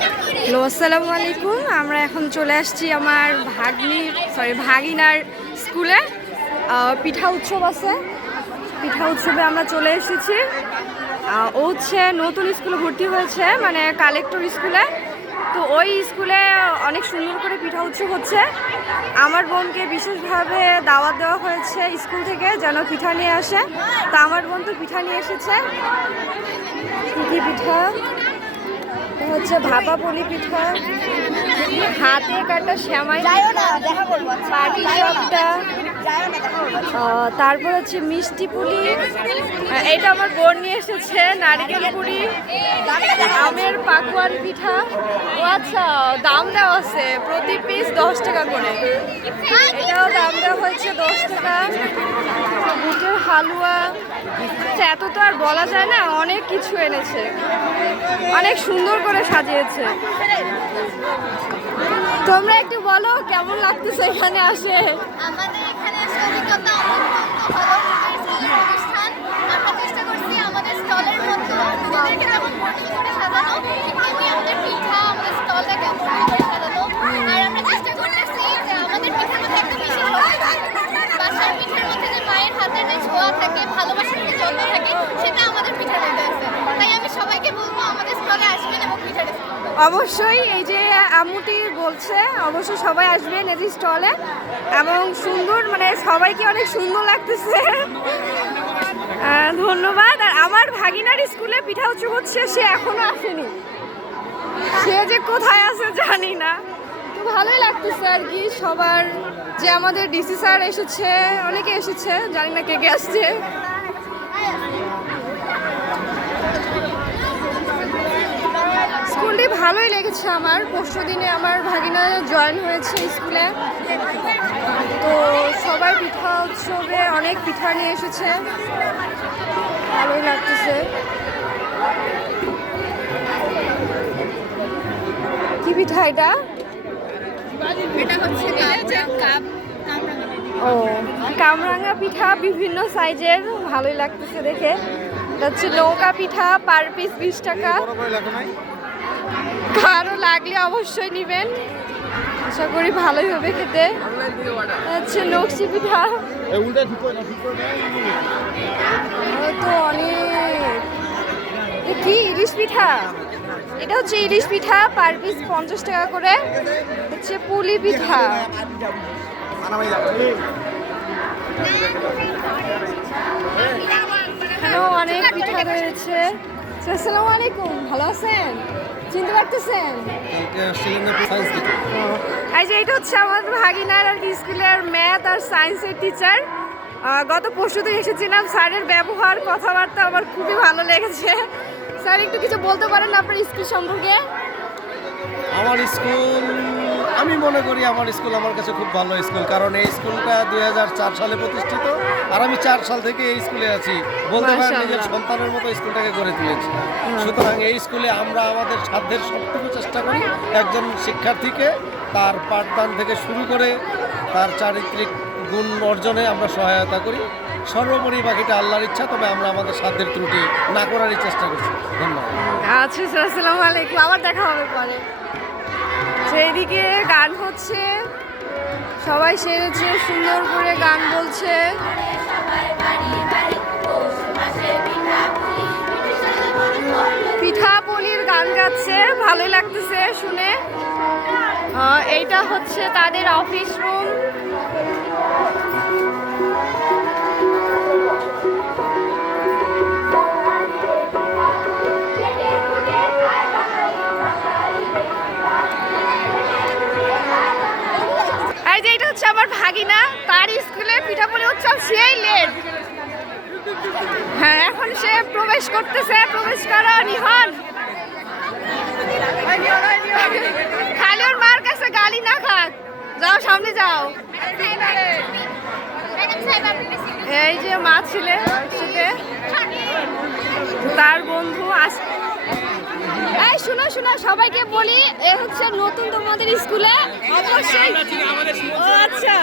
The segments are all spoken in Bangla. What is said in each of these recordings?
হ্যালো, আসসালামু আলাইকুম। আমরা এখন চলে আসছি আমার ভাগিনার স্কুলে। পিঠা উৎসব আছে, পিঠা উৎসবে আমরা চলে এসেছি। ও হচ্ছে নতুন স্কুলে ভর্তি হয়েছে, মানে কালেক্টর স্কুলে। তো ওই স্কুলে অনেক সুন্দর করে পিঠা উৎসব হচ্ছে। আমার বোনকে বিশেষভাবে দাওয়াত দেওয়া হয়েছে স্কুল থেকে যেন পিঠা নিয়ে আসে। তা আমার বোন তো পিঠা নিয়ে এসেছে। কী পিঠা হচ্ছে? ভাপা পুলি পিঠা, হাতে কাটা শ্যামাই, পাটি সাপটা, তারপর হচ্ছে মিষ্টি পুলি। এটা আমার বোন নিয়ে এসেছে নারিকেল পুরি, আমের পাকুয়ান পিঠা। ও আচ্ছা, দাম দেওয়া আছে প্রতি পিস 10 টাকা করে। এটাও দাম দেওয়া হয়েছে 10 টাকা। বুটের হালুয়া, এত তো আর বলা যায় না, অনেক কিছু এনেছে, অনেক সুন্দর করে সাজিয়েছে। তোমরা একটু বলো কেমন লাগতেছে এখানে আসে? আমাদের এখানে আসলে অভিজ্ঞতা অনুষ্ঠান। আমরা চেষ্টা করছি আমাদের স্টলের মতো নিজেদেরকে যেমন ভর্তি করে সাজানো, তেমনি আমাদের পিঠা আমাদের স্টলটাকে ভর্তি করে সাজানো। আর আমরা চেষ্টা করতেছি যে আমাদের পিঠার মধ্যে একটা বিশেষ বাসার পিঠার মধ্যে যে মায়ের হাতের যে ছোঁয়া থাকে, ভালোবাসার যে যত্ন থাকে, সেটা আমাদের পিঠার মধ্যে আছে। তাই আমি সবাইকে বলবো আমাদের স্টলে আসবেন এবং পিঠা টেস্ট করবেন। অবশ্যই, এই যে আম্মুটি বলছে অবশ্যই সবাই আসবেন এই স্টলে, এবং সুন্দর, মানে সবাইকে অনেক সুন্দর লাগতেছে। ধন্যবাদ। আর আমার ভাগিনার স্কুলে পিঠা উৎসব হচ্ছে, সে এখনো আসেনি, সে যে কোথায় আছে জানি না। তো ভালোই লাগতেছে আর কি। সবার যে আমাদের ডিসি স্যার এসেছে, অনেকে এসেছে, জানি না কে কে আসছে। স্কুলটি ভালোই লেগেছে আমার। পরশু দিনে আমার ভাগিনা জয়েন হয়েছে স্কুলে। তো সবাই পিঠা উৎসবে অনেক পিঠা নিয়ে এসেছে, ভালোই লাগতেছে। কি পিঠা এটা? ও, কামরাঙা পিঠা, বিভিন্ন সাইজের, ভালোই লাগতেছে দেখে। এটা হচ্ছে নৌকা পিঠা, পার পিস 20 টাকা। কারো লাগলে অবশ্যই নেবেন, আশা করি ভালোই হবে খেতে। হচ্ছে নকশি পিঠা, তো অনেক। কি ইলিশ পিঠা? এটা হচ্ছে ইলিশ পিঠা, পার পিস 50 টাকা করে। হচ্ছে পুলি পিঠা, অনেক পিঠা রয়েছে। আসসালামু আলাইকুম, ভালো আছেন? চিনতে পারতেছেন? এই যে এটা হচ্ছে আমাদের ভাগিনার আর কি স্কুলের ম্যাথ আর সায়েন্সের টিচার। গত পরশু দিন এসেছিলাম। স্যারের ব্যবহার, কথাবার্তা আমার খুবই ভালো লেগেছে। স্যার একটু কিছু বলতে পারেন আপনার স্কুল সম্পর্কে? আমার স্কুল, আমি মনে করি আমার স্কুল আমার কাছে খুব ভালো স্কুল, কারণ এই স্কুলটা 2004 সালে প্রতিষ্ঠিত, আর আমি 4 সাল থেকে এই স্কুলে আছি। বলতে পারেন নিজের সন্তানের মতো স্কুলটাকে গড়ে তুলেছি। সুতরাং এই স্কুলে আমরা আমাদের সাধ্যের সবটুকু চেষ্টা করি একজন শিক্ষার্থীকে তার পাঠদান থেকে শুরু করে তার চারিত্রিক গুণ অর্জনে আমরা সহায়তা করি। সর্বোপরি বাকিটা আল্লাহর ইচ্ছা, তবে আমরা আমাদের সাধ্যের ত্রুটি না করারই চেষ্টা করছি। ধন্যবাদ। আচ্ছা স্যার, আসসালামু আলাইকুম, আবার দেখা হবে পরে। সেইদিকে গান হচ্ছে, সবাই সেরেছে, সুন্দর করে গান বলছে। পিঠা পুলির গান গাচ্ছে, ভালোই লাগতেছে শুনে। এইটা হচ্ছে তাদের অফিস রুম। আমার ভাগিনা, তার স্কুলে পিঠাপুলি উৎসব, সেই লেট। হ্যাঁ, এখন সে প্রবেশ করতেছে। প্রবেশ করো নিহন, খালি ওর মার কাছে গালি না খাক। যাও, সামনে যাও। এই যে মা ছিলেন সাথে, তার বন্ধু আসে। এই শোনো শোনো, সবাইকে বলি, এ হচ্ছে নতুন তোমাদের স্কুলে। অবশ্যই, আচ্ছা,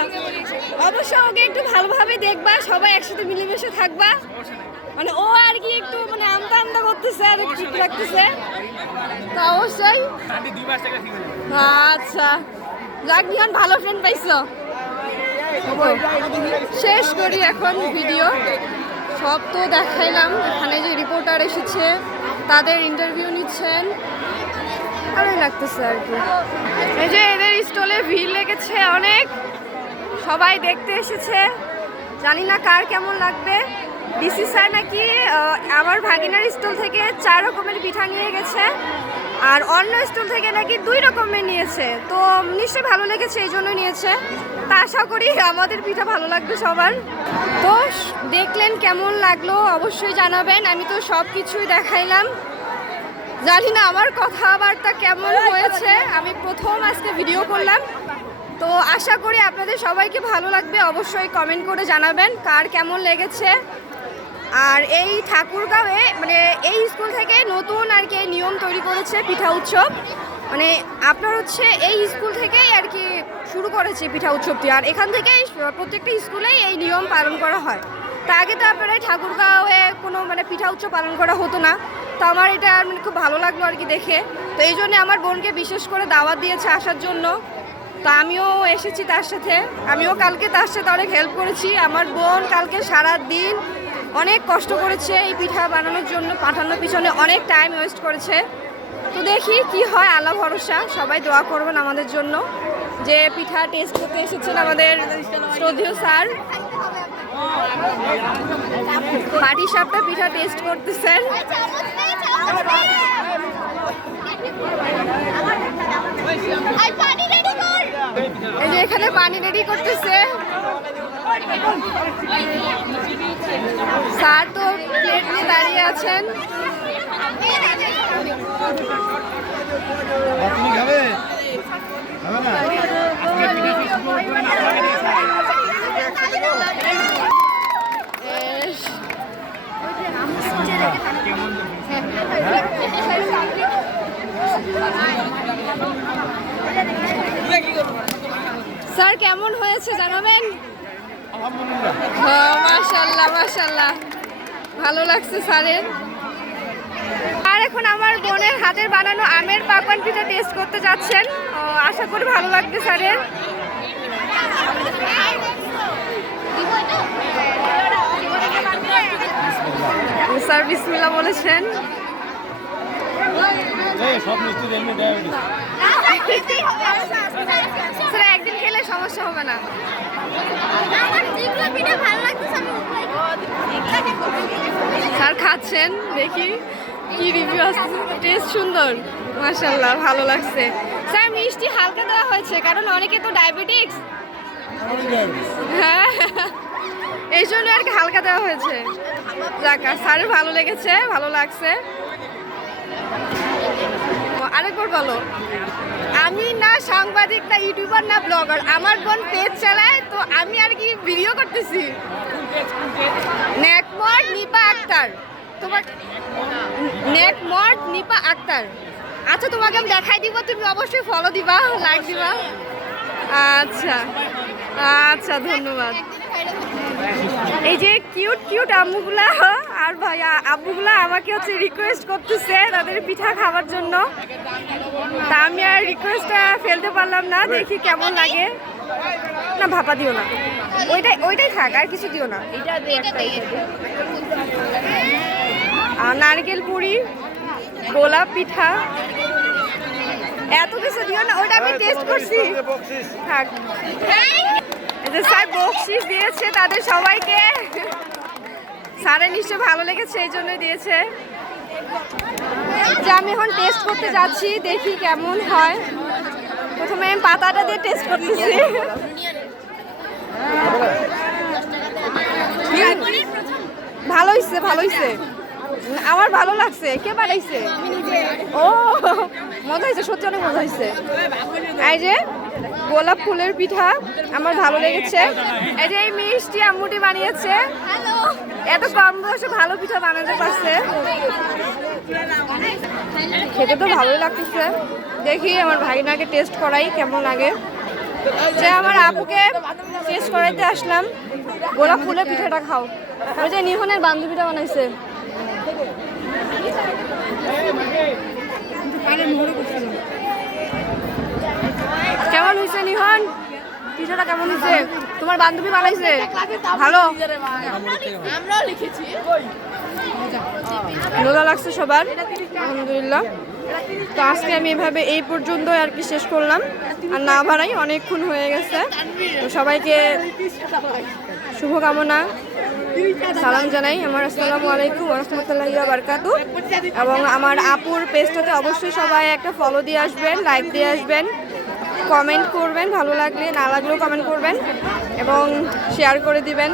অবশ্যই ওকে একটু ভালোভাবে দেখবা, সবাই একসাথে মিলেমিশে থাকবা। মানে ও আর কি একটু মানে আমতা আনন্দ করতেছে আর ঠিক লাগতেছে তো অবশ্যই। আচ্ছা যাক নিহান, ভালো ফ্রেন্ড পাইছো। শেষ করি এখন ভিডিও, সব তো দেখাইলাম। এখানে যে রিপোর্টার এসেছে তাদের ইন্টারভিউ নিচ্ছেন, ভালোই লাগতেছে আর কি। এই যে এদের স্টলে ভিড় লেগেছে অনেক, সবাই দেখতে এসেছে। জানি না কার কেমন লাগবে। ডিসি স্যার নাকি আমার ভাগিনার স্টল থেকে 4 রকমের পিঠা নিয়ে গেছে, আর অন্য স্টল থেকে নাকি 2 রকমের নিয়েছে। তো নিশ্চয়ই ভালো লেগেছে, এই জন্য নিয়েছে। তা আশা করি আমাদের পিঠা ভালো লাগবে সবার। তো দেখলেন কেমন লাগলো অবশ্যই জানাবেন। আমি তো সব কিছুই দেখাইলাম, জানি না আমার কথাবার্তা কেমন হয়েছে। আমি প্রথম আজকে ভিডিও করলাম, তো আশা করি আপনাদের সবাইকে ভালো লাগবে। অবশ্যই কমেন্ট করে জানাবেন কার কেমন লেগেছে। আর এই ঠাকুরগাঁওয়ে মানে এই স্কুল থেকে নতুন আর কি নিয়ম তৈরি করেছে পিঠা উৎসব। মানে আপনার হচ্ছে এই স্কুল থেকেই আর কি শুরু করেছে পিঠা উৎসবটি, আর এখান থেকেই প্রত্যেকটা স্কুলেই এই নিয়ম পালন করা হয়। তা আগে তো আপনারা ঠাকুরগাঁওয়ে কোনো মানে পিঠা উৎসব পালন করা হতো না। তো আমার এটা মানে খুব ভালো লাগলো আর কি দেখে। তো এই জন্য আমার বোনকে বিশেষ করে দাওয়াত দিয়েছে আসার জন্য। তো আমিও এসেছি তার সাথে, আমিও কালকে তার সাথে অনেক হেল্প করেছি। আমার বোন কালকে সারা দিন অনেক কষ্ট করেছে এই পিঠা বানানোর জন্য, পাঠানোর পিছনে অনেক টাইম ওয়েস্ট করেছে। তো দেখি কি হয়, আল্লাহ ভরসা। সবাই দোয়া করবেন আমাদের জন্য। যে পিঠা টেস্ট করতে এসেছেন আমাদের শ্রদ্ধেয় স্যার, পাটি সাপটা পিঠা টেস্ট করতেছেন। এই যে এখানে পানি রেডি করতেছে স্যার, তো প্লেট নিয়ে দাঁড়িয়ে আছেন। আপনি খাবে খাবে না? স্যার কেমন হয়েছে জানাবেন? আলহামদুলিল্লাহ। মাশাআল্লাহ মাশাআল্লাহ, ভালো লাগছে স্যারের। আর এখন আমার বোনের হাতের বানানো আমের পাকোয়ান পিঠা টেস্ট করতে যাচ্ছেন। আশা করি ভালো লাগবে স্যারের। স্যার বিসমিল্লাহ বলেছেন। সব মিষ্টি দেন ডায়াবেটিস। স্যার একদিন খেলে সমস্যা হবে না। স্যার খাচ্ছেন, দেখি কি রিভিউ আসছে। টেস্ট সুন্দর, মাশাআল্লাহ ভালো লাগছে। স্যার মিষ্টি হালকা দেওয়া হয়েছে কারণ অনেকে তো ডায়াবেটিস, হ্যাঁ এই জন্য আর কি হালকা দেওয়া হয়েছে। যাক, স্যারের ভালো লেগেছে, ভালো লাগছে। আরেকবার বলো। আমি না সাংবাদিক, না ইউটিউবার, না ব্লগার। আমার বোন পেজ চালায়, তো আমি আর কি ভিডিও করতেছি। নেকমট নিপা আক্তার, তোমার নেকমট নিপা আক্তার। আচ্ছা তোমাকে আমি দেখাই দিব, তুমি অবশ্যই ফলো দিবা, লাইক দিবা। আচ্ছা আচ্ছা, ধন্যবাদ। এই যে কিউট কিউট আম্মুগুলা আর ভাই আব্বুগুলা আমাকে হচ্ছে রিকোয়েস্ট করতেছে তাদের পিঠা খাওয়ার জন্য। তা আমি আর রিকোয়েস্টটা ফেলতে পারলাম না, দেখি কেমন লাগে। না ভাপা দিও না, ওইটাই থাক, আর কিছু দিও না। আর নারকেল পুরি, গোলাপ পিঠা, এত কিছু দিও না, ওইটা আমি টেস্ট করছি। থাক। স্যার বকশিস দিয়েছে তাদের সবাইকে, স্যারের নিশ্চয় ভালো লেগেছে এই জন্য দিয়েছে। যে আমি এখন টেস্ট করতে যাচ্ছি, দেখি কেমন হয়। প্রথমে আমি পাতাটা দিয়ে টেস্ট করতেছি। ভালো হয়েছে, ভালো হয়েছে, আমার ভালো লাগছে। কে বানাইছে? ও মজা হয়েছে, সত্যি অনেক মজা হয়েছে। এই যে গোলাপ ফুলের পিঠা আমার ভালো লেগেছে। এই যে এই মিষ্টি আম্মুটি বানিয়েছে, এত কম বয়সে ভালো পিঠা বানাতে পারছে, খেতে তো ভালোই লাগতেছে। দেখি আমার ভাইনাকে টেস্ট করাই কেমন লাগে। যে আমার আপুকে টেস্ট করাইতে আসলাম, গোলাপ ফুলের পিঠাটা খাও। ওই যে নিহনের বান্ধবীটা বানাইছে, কেমন হয়েছে নিহন? পিঠাটা কেমন হয়েছে? তোমার বান্ধবী বানাইছে? ভালো? আমরাও লিখেছি। ভালো লাগছে সবার, আলহামদুলিল্লাহ। তো আজকে আমি এভাবে এই পর্যন্ত আর কি শেষ করলাম, আর না বানাই অনেকক্ষণ হয়ে গেছে। তো সবাইকে শুভকামনা, সালাম জানাই আমার। আসসালামু আলাইকুম ওয়া রাহমাতুল্লাহি ওয়া বারাকাতুহু। এবং আমার আপুর পেজটাতে অবশ্যই সবাই একটা ফলো দিয়ে আসবেন, লাইক দিয়ে আসবেন, কমেন্ট করবেন, ভালো লাগলে না লাগলেও কমেন্ট করবেন এবং শেয়ার করে দিবেন।